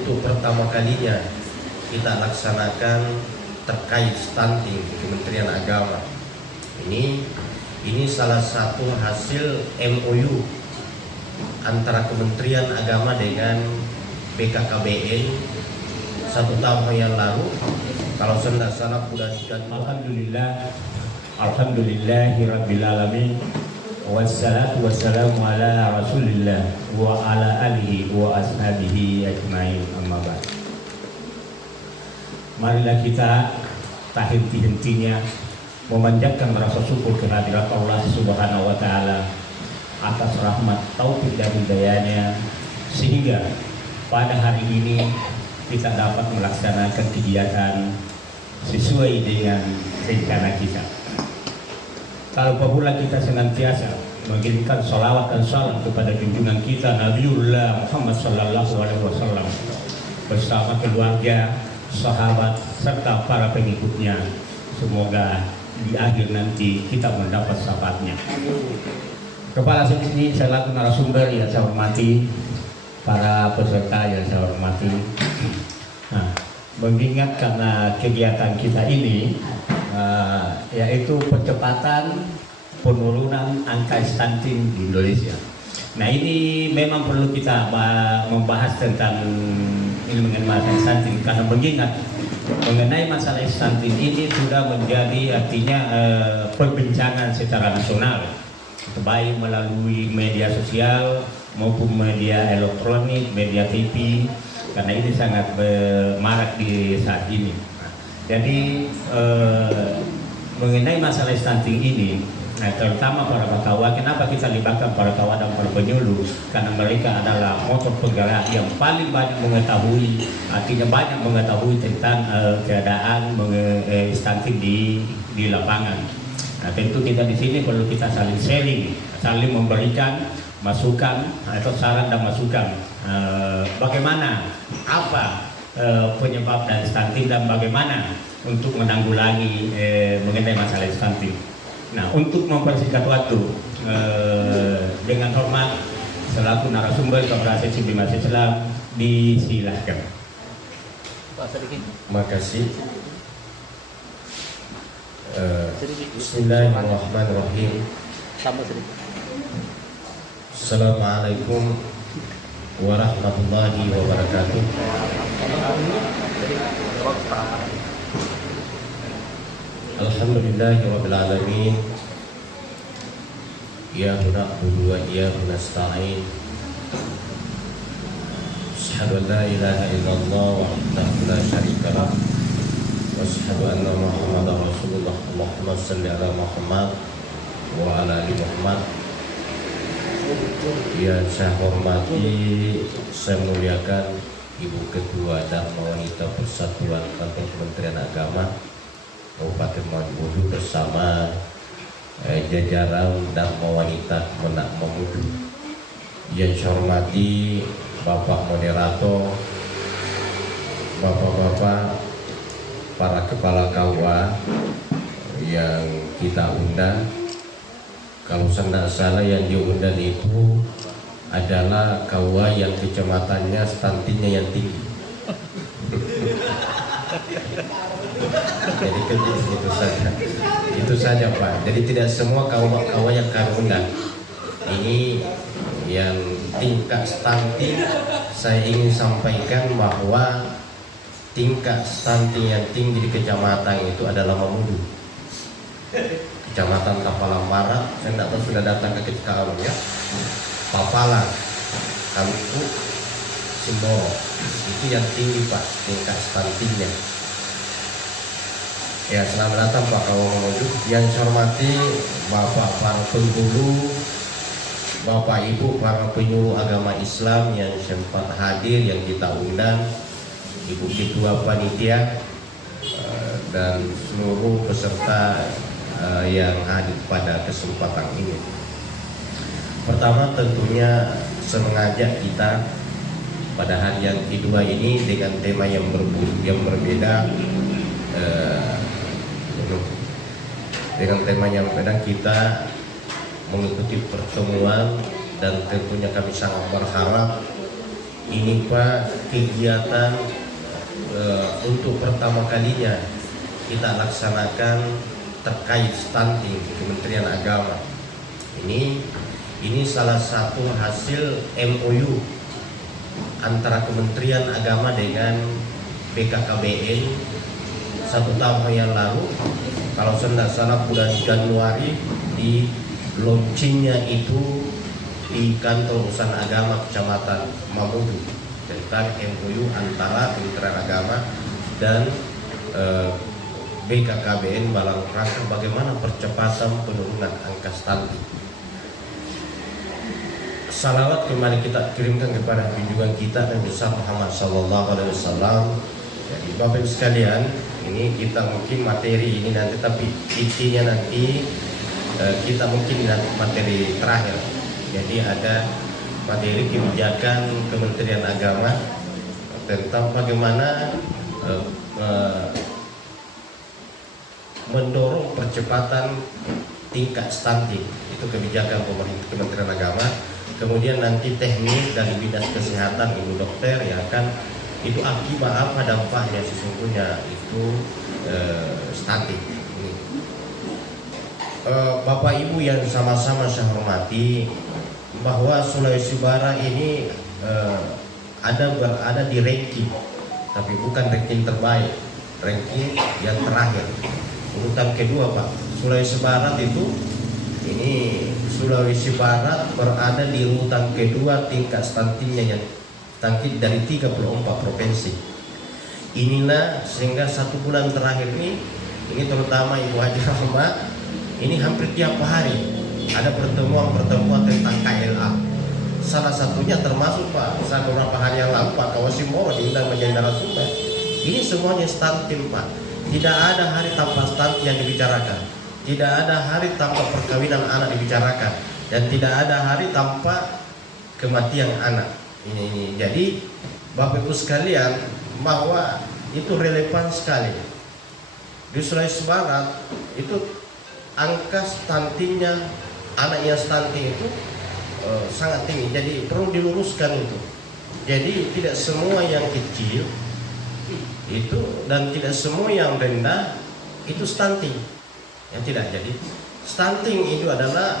untuk pertama kalinya kita laksanakan terkait stunting di Kementerian Agama. Ini salah satu hasil MOU antara Kementerian Agama dengan BKKBN 1 tahun yang lalu. Kalau saya tidak salah bulan Alhamdulillahirabbil alamin. Wassalatu wassalamu ala Rasulillah wa ala alihi wa ashabihi ajmain, amma ba'd. Marilah kita tak henti-hentinya memanjatkan rasa syukur kehadirat Allah Subhanahu wa taala atas rahmat taufik dan hidayahnya, sehingga pada hari ini kita dapat melaksanakan kegiatan sesuai dengan rencana kita. Kalau pula kita senantiasa mengirimkan salawat dan salam kepada junjungan kita Nabiullah Muhammad sallallahu alaihi wasallam bersama keluarga, sahabat serta para pengikutnya, semoga di akhir nanti kita mendapat syafaatnya. Kepala sini selaku narasumber yang saya hormati, para peserta yang saya hormati. Nah, mengingat karena kegiatan kita ini yaitu percepatan penurunan angka stunting di Indonesia. Nah, ini memang perlu kita membahas tentang ini mengenai stunting, karena mengingat mengenai masalah stunting ini sudah menjadi artinya perbincangan secara nasional, baik melalui media sosial maupun media elektronik, media TV, karena ini sangat marak di saat ini. Jadi mengenai masalah stunting ini, terutama para bakawa, kenapa kita libatkan para bakawa dan para penyuluh? Karena mereka adalah motor penggerak yang paling banyak mengetahui, artinya banyak mengetahui tentang keadaan stunting di lapangan. Nah, tentu kita di sini perlu kita saling sharing, saling memberikan masukan atau saran dan masukan. Bagaimana, apa penyebab dari stunting dan bagaimana untuk menanggulangi mengenai masalah stunting. Nah, untuk mempersingkat waktu, dengan hormat selaku narasumber Ketua Seksi Bimas Islam, disilahkan. Terima kasih. Bismillahirrahmanirrahim. Assalamualaikum warahmatullahi wabarakatuh. Alhamdulillahirabbil alamin. Iyyaka na'budu wa iyyaka nasta'in. Asyhadu an la ilaha illallah wahdahu la syarika lah. Wa asyhadu anna Muhammadar Rasulullah. Allahumma shalli ala Muhammad wa ala ali Muhammad. Yang saya hormati, saya muliakan Ibu Ketua Dharma Wanita Persatuan Kantor Kementerian Agama Kabupaten Mamuju bersama jajaran Dharma Wanita Menak Mamuju. Yang saya hormati Bapak Moderator, Bapak-bapak, para kepala KUA yang kita undang. Kalau saya tidak salah yang diundang itu adalah KUA yang kecamatannya stuntingnya yang tinggi. Jadi itu saja Pak. Jadi tidak semua KUA yang kami undang. Ini yang tingkat stunting, saya ingin sampaikan bahwa tingkat stunting yang tinggi di kecamatan itu adalah Mamuju, Kecamatan Tapalang Barat. Saya tidak tahu sudah datang ke kecamatan ya, Papalang, Kaluku, Simboro. Itu yang tinggi Pak, tingkat stuntingnya. Ya, selamat datang Pak Kawan Mamuju. Yang saya hormati Bapak para penghulu, Bapak Ibu para penyuluh agama Islam yang sempat hadir, yang kita undang, Ibu Ketua Panitia dan seluruh peserta yang hadir pada kesempatan ini. Pertama tentunya saya mengajak kita pada hari yang kedua ini dengan tema yang berbeda, dengan tema yang berbeda kita mengikuti pertemuan, dan tentunya kami sangat berharap Ini Pak kegiatan untuk pertama kalinya kita laksanakan terkait stunting di Kementerian Agama. Ini salah satu hasil MOU antara Kementerian Agama dengan BKKBN 1 tahun yang lalu. Kalau saya tidak salah bulan Januari di launchingnya itu di kantor urusan agama Kecamatan Mamudu tentang MOU antara Kementerian Agama dan BKKBN dalam rangka bagaimana percepatan penurunan angka stunting. Salawat kembali kita kirimkan kepada junjungan kita dan besar Muhammad Sallallahu Alaihi Wasallam. Jadi Bapak Ibu sekalian, ini kita mungkin materi ini nanti, tapi intinya nanti kita mungkin nanti materi terakhir. Jadi ada materi kebijakan Kementerian Agama tentang bagaimana mendorong percepatan tingkat stunting. Itu kebijakan pemerintah Kementerian Agama. Kemudian nanti teknis dari Dinas Kesehatan Ibu Dokter yang akan itu akibat apa dampaknya sesungguhnya itu stunting. Bapak Ibu yang sama-sama saya hormati, bahwa Sulawesi Barat ini berada di ranking, tapi bukan ranking terbaik, ranking yang terakhir, urutan kedua Pak. Sulawesi Barat itu Sulawesi Barat berada di urutan kedua tingkat stuntingnya yang stunting dari 34 provinsi. Inilah sehingga 1 bulan terakhir ini terutama Ibu Haji Rahmat, ini hampir tiap hari ada pertemuan tentang KLA. Salah satunya termasuk Pak, beberapa hari yang lalu Pak Kawasimoro diundang menjadi narasumber. Ini semuanya stunting Pak. Tidak ada hari tanpa stunting yang dibicarakan. Tidak ada hari tanpa perkawinan anak dibicarakan, dan tidak ada hari tanpa kematian anak. Ini. Jadi Bapak Ibu sekalian, bahwa itu relevan sekali. Di Sulawesi Barat itu angka stuntingnya, anak yang stunting itu sangat tinggi. Jadi perlu diluruskan itu. Jadi tidak semua yang kecil itu dan tidak semua yang rendah itu stunting. Yang tidak, jadi stunting itu adalah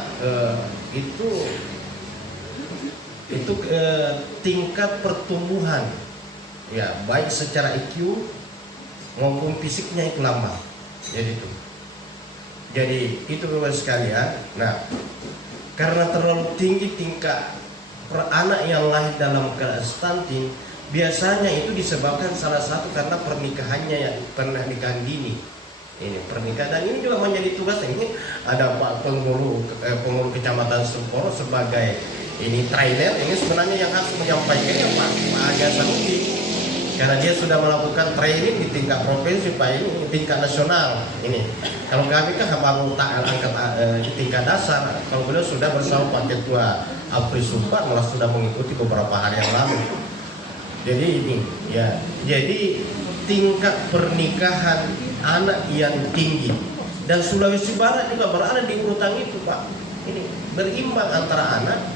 tingkat pertumbuhan ya, baik secara IQ maupun fisiknya itu lambat. Jadi itu Bapak sekalian. Nah, karena terlalu tinggi tingkat per anak yang lahir dalam keadaan stunting, biasanya itu disebabkan salah satu karena pernikahan dini. Ini pernikahan, dan ini juga menjadi tugas. Ini ada Pak pengurus Kecamatan Semporo sebagai trainer. Ini sebenarnya yang harus menyampaikannya Pak Aga Sanusi, karena dia sudah melakukan training di tingkat provinsi Pak, ini tingkat nasional. Ini kalau kami kan baru angkat di tingkat dasar. Kalau beliau sudah bersama Pak Ketua Apri Sumbar malah sudah mengikuti beberapa hari yang lalu. Jadi ini ya, jadi tingkat pernikahan anak yang tinggi, dan Sulawesi Barat juga berada di urutan itu Pak. Ini berimbang antara anak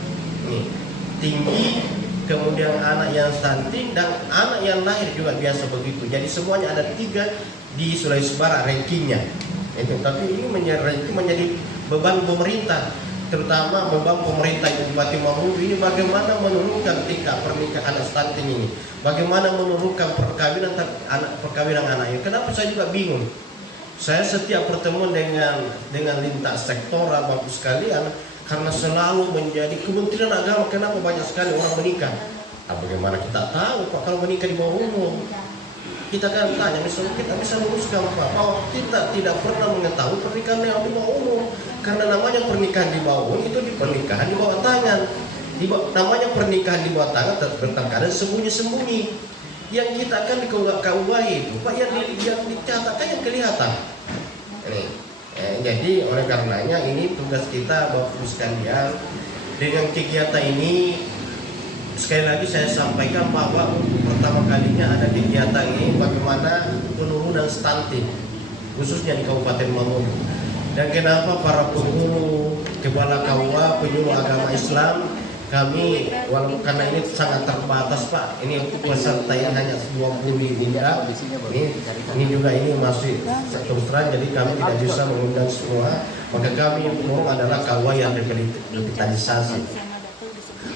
tinggi, kemudian anak yang stunting, dan anak yang lahir juga biasa begitu. Jadi semuanya ada 3 di Sulawesi Barat rankingnya. Tapi ini menjadi beban pemerintah, terutama beban pemerintah Bupati Mamudu ini, bagaimana menurunkan tingkat pernikahan anak stunting ini, bagaimana menurunkan perkawinan anaknya. Kenapa saya juga bingung? Saya setiap pertemuan dengan lintas sektoral Bapak sekalian, karena selalu menjadi Kementerian Agama, kenapa banyak sekali orang menikah? Bagaimana kita tahu Pak kalau menikah di bawah umur? Kita kan tanya, misalnya kita bisa luruskan Pak, bahwa kita tidak pernah mengetahui pernikahan yang di bawah umur. Karena namanya pernikahan di bawah umur itu pernikahan di bawah tangan. Namanya pernikahan di bawah tangan terkadang sembunyi-sembunyi. Yang kita kan di KUA itu Pak, yang dicatatkan yang kelihatan. Jadi oleh karenanya ini tugas kita Bapak Ibu sekalian. Dengan kegiatan ini, sekali lagi saya sampaikan bahwa untuk pertama kalinya ada kegiatan ini bagaimana penurunan stunting khususnya di Kabupaten Mamudu. Dan kenapa para pengurus, kepala KUA, penyuluh agama Islam kami walaupun karena ini sangat terbatas Pak, ini peserta yang hanya 20 undangan, ini juga ini masih terus terang, jadi kami tidak bisa mengundang semua, maka kami mau adalah kawah yang revitalisasi.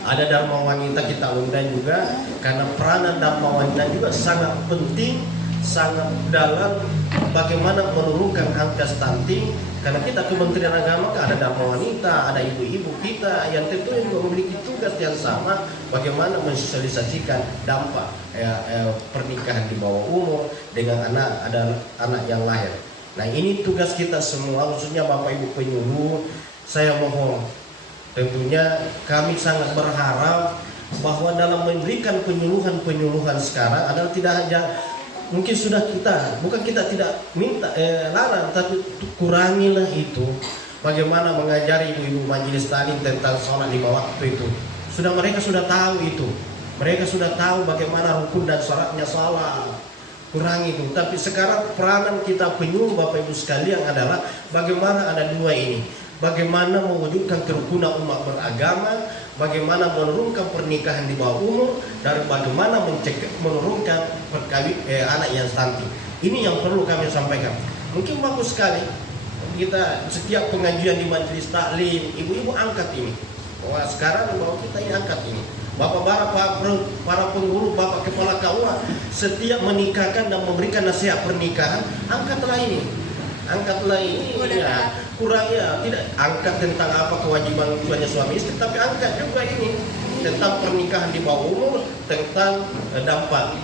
Ada Dharma Wanita kita undang juga, karena peranan Dharma Wanita juga sangat penting, sangat dalam bagaimana menurunkan angka stunting. Karena kita Kementerian Agama ada Dharma Wanita, ada ibu-ibu kita yang tentunya juga memiliki tugas yang sama, bagaimana mensosialisasikan dampak pernikahan di bawah umur dengan ada anak yang lahir. Nah ini tugas kita semua, khususnya Bapak Ibu penyuluh. Saya mohon, tentunya kami sangat berharap bahwa dalam memberikan penyuluhan sekarang adalah tidak hanya mungkin sudah bukan kita tidak minta larang, tapi kurangilah itu. Bagaimana mengajari ibu-ibu majelis taklim tentang sholat lima waktu itu. Mereka sudah tahu itu. Mereka sudah tahu bagaimana rukun dan syaratnya sholat. Kurangi itu. Tapi sekarang peranan kita penyuluh Bapak Ibu sekalian adalah bagaimana ada dua ini. Bagaimana mewujudkan kerukunan umat beragama, bagaimana menurunkan pernikahan di bawah umur, dan bagaimana menurunkan anak yang stunting. Ini yang perlu kami sampaikan. Mungkin bagus sekali kita setiap pengajian di majelis taklim, ibu-ibu angkat ini. Wah sekarang bahwa kita ini angkat ini. Para pengurus, Bapak Kepala KUA, setiap menikahkan dan memberikan nasihat pernikahan, angkatlah ini. Angkatlah ini ya, kurang ya, tidak angkat tentang apa kewajiban suami istri, tapi angkat juga ini tentang pernikahan di bawah umur, tentang dampak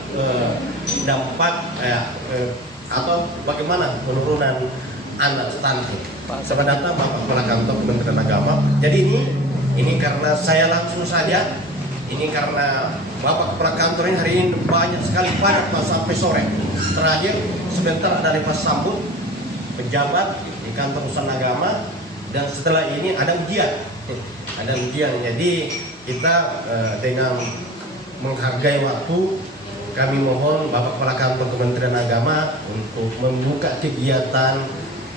atau bagaimana penurunan anak stunting. Sebenarnya Bapak Kepala Kantor Kementerian Agama. Jadi ini karena saya langsung saja, ini karena Bapak Kepala Kantor ini hari ini banyak sekali padat Pak sampai sore. Terakhir sebentar ada lepas sambut pejabat di kantor urusan agama, dan setelah ini ada ujian. Jadi kita dengan menghargai waktu, kami mohon Bapak Kepala Kantor Kementerian Agama untuk membuka kegiatan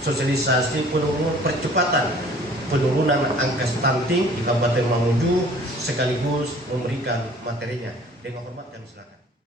sosialisasi percepatan penurunan angka stunting di Kabupaten Mamuju, sekaligus memberikan materinya. Dengan hormat kami silakan.